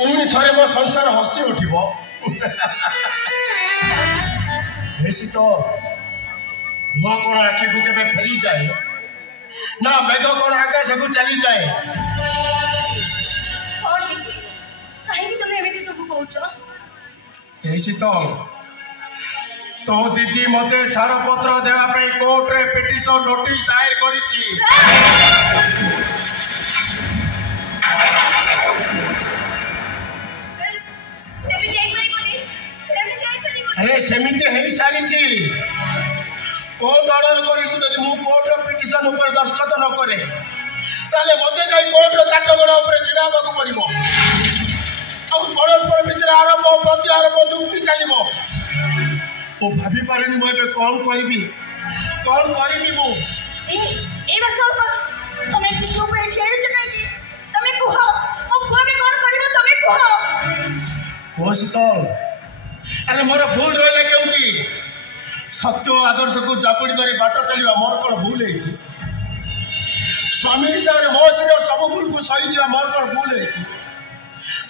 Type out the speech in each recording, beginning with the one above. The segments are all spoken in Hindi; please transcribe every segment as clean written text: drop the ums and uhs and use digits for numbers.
पुणी थरे मो संसार हसी उठिब हेसी तो धुआ कौन आखि को केबे फेरी जाए ना मेघ कौन आकाश को चली जाए कौन हिची काहे कि तुम एमिति सब कहउछ हेसी तो दीदी मते छाड़ पत्र देवा पे कोर्ट रे पिटिशन नोटिस दायर करिछि अरे सेमिति है सारी कोर्ट ऑर्डर करिछु जदि मु कोर्ट रो पिटिशन ऊपर दस्तखत न करे ताले मते जाई कोर्ट रो काटगड़ा ऊपर छिड़ाबा को पड़िबो आ परस्पर भीतर आरोप प्रति आरोप जुक्ति चलिबो ओ भाभी पारेनी मो एबे कौन करबी मु ए बस तमे कि ऊपर छेड़ चकाई तमे कुह मो बुआ में कोन करबो तमे कुह ओ शीतल अरे मोर भूल रहिले केउटी सत्य आदर्श को जापुड़ी धरी बाट चलिबा मोर कोन भूल हेछि स्वामी हिसाब रे मो तीर सब भूल को सही जा मोर कोन भूल हेछि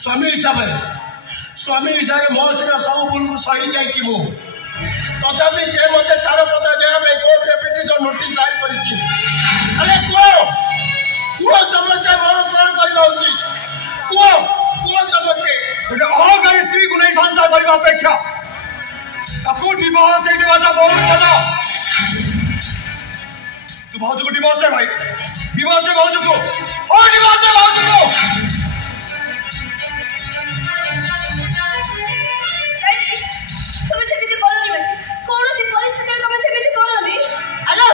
स्वामी हिसाब रे मो तीर सब भूल को सही जाइछि मु तथापि से मते चार पत्र देवा पे कोर्ट रे पिटिशन नोटिस दायर करिछि अरे को समस्या मोर कोन करबा उचित को समस्या एटा अहंकारी स्त्री को नहीं संसार करबा अपेक्षा ताको डिवोर्स दे देवाटा बहुत भलो तू भाउज को डिवोर्स दे भाई डिवोर्स दे भाउज को ओ डिवोर्स दे भाउज को